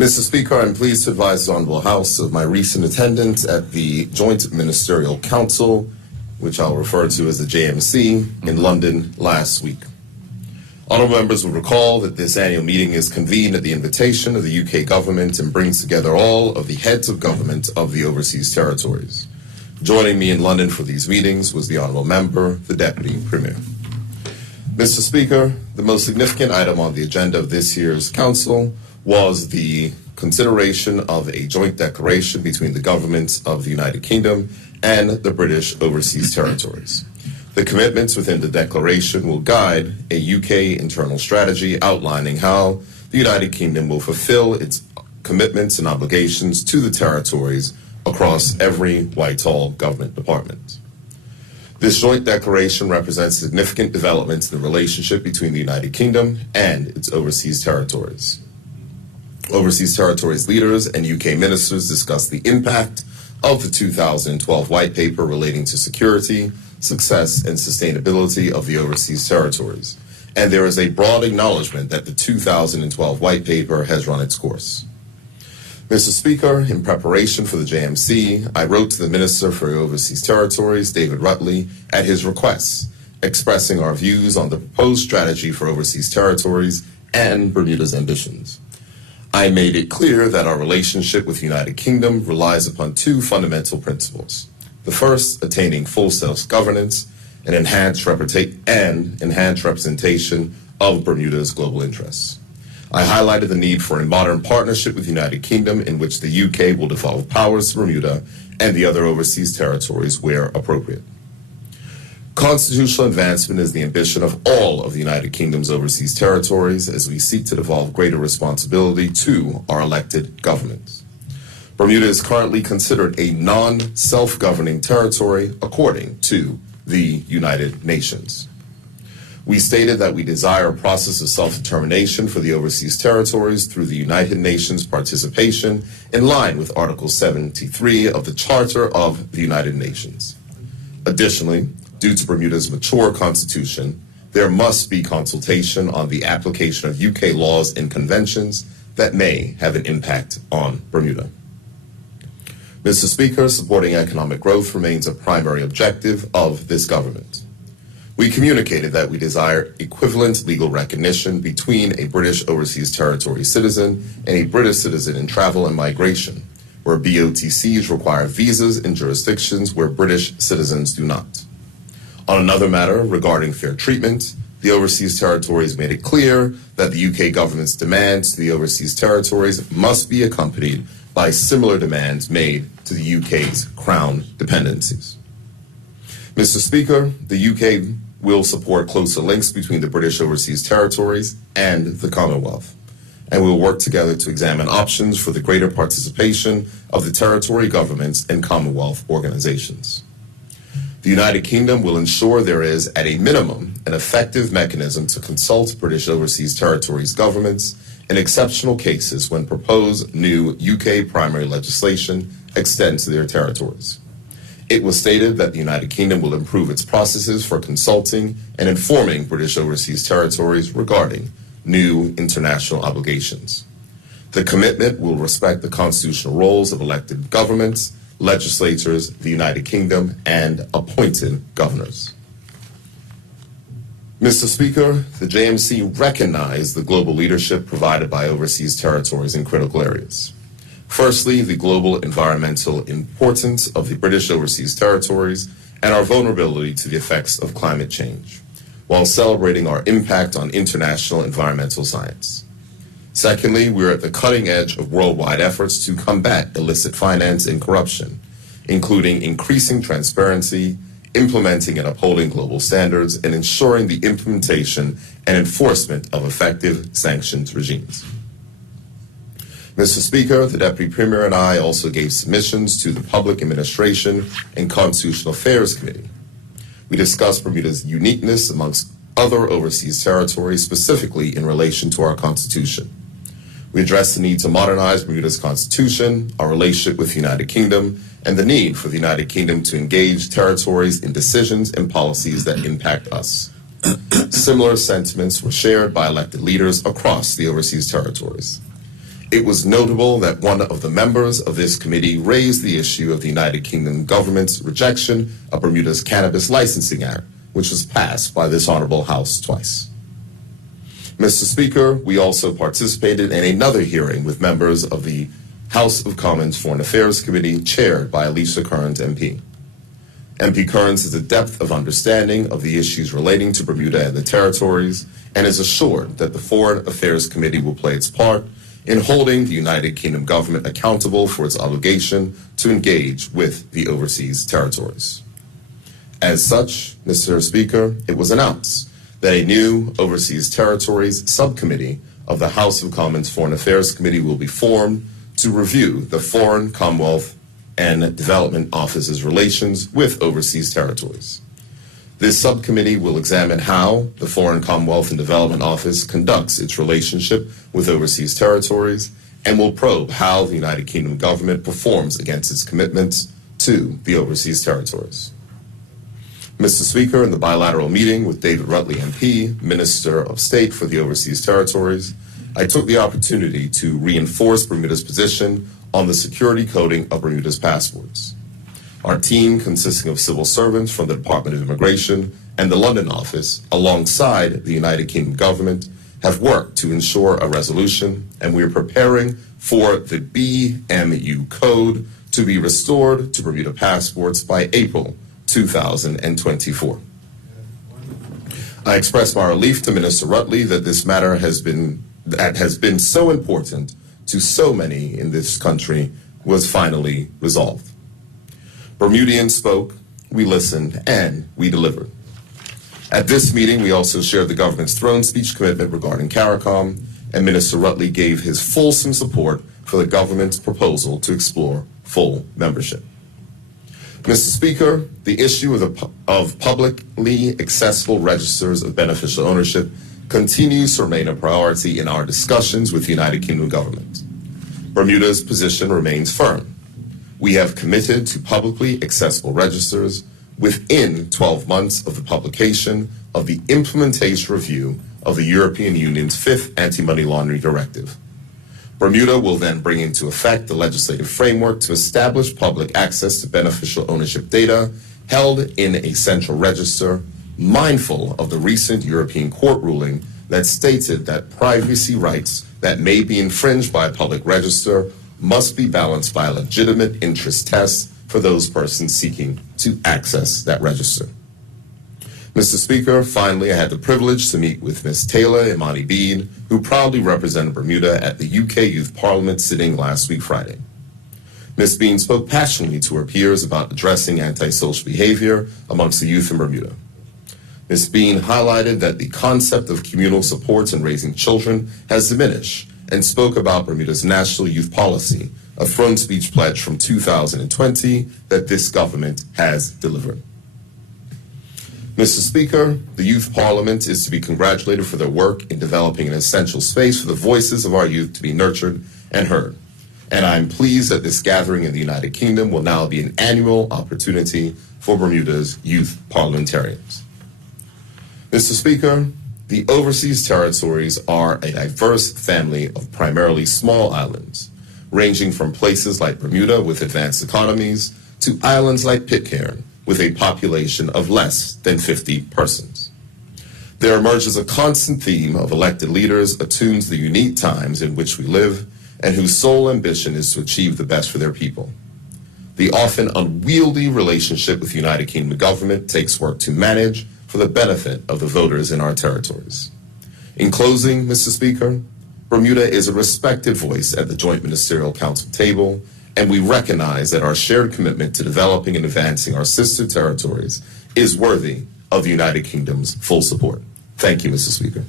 Mr. Speaker, I'm pleased to advise the Honorable House of my recent attendance at the Joint Ministerial Council, which I'll refer to as the JMC, in London last week. Honourable members will recall that this annual meeting is convened at the invitation of the UK government and brings together all of the heads of government of the overseas territories. Joining me in London for these meetings was the Honourable Member, the Deputy Premier. Mr. Speaker, the most significant item on the agenda of this year's Council was the consideration of a joint declaration between the governments of the United Kingdom and the British overseas territories. The commitments within the declaration will guide a UK internal strategy outlining how the United Kingdom will fulfill its commitments and obligations to the territories across every Whitehall government department. This joint declaration represents significant developments in the relationship between the United Kingdom and its overseas territories. Overseas territories leaders and UK ministers discussed the impact of the 2012 White Paper relating to security, success, and sustainability of the overseas territories. And there is a broad acknowledgement that the 2012 White Paper has run its course. Mr. Speaker, in preparation for the JMC, I wrote to the Minister for Overseas Territories, David Rutley, at his request, expressing our views on the proposed strategy for overseas territories and Bermuda's ambitions. I made it clear that our relationship with the United Kingdom relies upon two fundamental principles. The first, attaining full self-governance and enhanced representation of Bermuda's global interests. I highlighted the need for a modern partnership with the United Kingdom in which the UK will devolve powers to Bermuda and the other overseas territories where appropriate. Constitutional advancement is the ambition of all of the United Kingdom's overseas territories as we seek to devolve greater responsibility to our elected governments. Bermuda is currently considered a non-self-governing territory according to the United Nations. We stated that we desire a process of self-determination for the overseas territories through the United Nations participation in line with Article 73 of the Charter of the United Nations. Additionally, due to Bermuda's mature constitution, there must be consultation on the application of UK laws and conventions that may have an impact on Bermuda. Mr. Speaker, supporting economic growth remains a primary objective of this government. We communicated that we desire equivalent legal recognition between a British overseas territory citizen and a British citizen in travel and migration, where BOTCs require visas in jurisdictions where British citizens do not. On another matter regarding fair treatment, the overseas territories made it clear that the UK government's demands to the overseas territories must be accompanied by similar demands made to the UK's Crown dependencies. Mr. Speaker, the UK will support closer links between the British overseas territories and the Commonwealth, and we will work together to examine options for the greater participation of the territory governments and Commonwealth organizations. The United Kingdom will ensure there is, at a minimum, an effective mechanism to consult British overseas territories governments in exceptional cases when proposed new UK primary legislation extends to their territories. It was stated that the United Kingdom will improve its processes for consulting and informing British overseas territories regarding new international obligations. The commitment will respect the constitutional roles of elected governments, legislators, the United Kingdom, and appointed governors. Mr. Speaker, the JMC recognized the global leadership provided by overseas territories in critical areas. Firstly, the global environmental importance of the British overseas territories and our vulnerability to the effects of climate change, while celebrating our impact on international environmental science. Secondly, we are at the cutting edge of worldwide efforts to combat illicit finance and corruption, including increasing transparency, implementing and upholding global standards, and ensuring the implementation and enforcement of effective sanctions regimes. Mr. Speaker, the Deputy Premier and I also gave submissions to the Public Administration and Constitutional Affairs Committee. We discussed Bermuda's uniqueness amongst other overseas territories, specifically in relation to our Constitution. We addressed the need to modernize Bermuda's Constitution, our relationship with the United Kingdom, and the need for the United Kingdom to engage territories in decisions and policies that impact us. Similar sentiments were shared by elected leaders across the overseas territories. It was notable that one of the members of this committee raised the issue of the United Kingdom government's rejection of Bermuda's Cannabis Licensing Act, which was passed by this honorable House twice. Mr. Speaker, we also participated in another hearing with members of the House of Commons Foreign Affairs Committee chaired by Alicia Kearns, MP. MP Kearns has a depth of understanding of the issues relating to Bermuda and the territories and is assured that the Foreign Affairs Committee will play its part in holding the United Kingdom government accountable for its obligation to engage with the overseas territories. As such, Mr. Speaker, it was announced that a new Overseas Territories Subcommittee of the House of Commons Foreign Affairs Committee will be formed to review the Foreign, Commonwealth, and Development Office's relations with overseas territories. This subcommittee will examine how the Foreign, Commonwealth, and Development Office conducts its relationship with overseas territories and will probe how the United Kingdom government performs against its commitments to the overseas territories. Mr. Speaker, in the bilateral meeting with David Rutley, MP, Minister of State for the Overseas Territories, I took the opportunity to reinforce Bermuda's position on the security coding of Bermuda's passports. Our team, consisting of civil servants from the Department of Immigration and the London office, alongside the United Kingdom government, have worked to ensure a resolution, and we are preparing for the BMU code to be restored to Bermuda passports by April 2024. I expressed my relief to Minister Rutley that this matter has been so important to so many in this country was finally resolved. Bermudians spoke, we listened, and we delivered. At this meeting, we also shared the government's throne speech commitment regarding CARICOM, and Minister Rutley gave his fulsome support for the government's proposal to explore full membership. Mr. Speaker, the issue of publicly accessible registers of beneficial ownership continues to remain a priority in our discussions with the United Kingdom government. Bermuda's position remains firm. We have committed to publicly accessible registers within 12 months of the publication of the implementation review of the European Union's 5th Anti-Money Laundering Directive. Bermuda will then bring into effect the legislative framework to establish public access to beneficial ownership data held in a central register, mindful of the recent European Court ruling that stated that privacy rights that may be infringed by a public register must be balanced by a legitimate interest test for those persons seeking to access that register. Mr. Speaker, finally, I had the privilege to meet with Ms. Taylor Imani Bean, who proudly represented Bermuda at the UK Youth Parliament sitting last week Friday. Ms. Bean spoke passionately to her peers about addressing antisocial behavior amongst the youth in Bermuda. Ms. Bean highlighted that the concept of communal supports in raising children has diminished and spoke about Bermuda's National Youth Policy, a throne speech pledge from 2020 that this government has delivered. Mr. Speaker, the Youth Parliament is to be congratulated for their work in developing an essential space for the voices of our youth to be nurtured and heard. And I'm pleased that this gathering in the United Kingdom will now be an annual opportunity for Bermuda's youth parliamentarians. Mr. Speaker, the overseas territories are a diverse family of primarily small islands, ranging from places like Bermuda with advanced economies to islands like Pitcairn with a population of less than 50 persons. There emerges a constant theme of elected leaders attuned to the unique times in which we live and whose sole ambition is to achieve the best for their people. The often unwieldy relationship with the United Kingdom government takes work to manage for the benefit of the voters in our territories. In closing, Mr. Speaker, Bermuda is a respected voice at the Joint Ministerial Council table, and we recognize that our shared commitment to developing and advancing our sister territories is worthy of the United Kingdom's full support. Thank you, Mr. Speaker.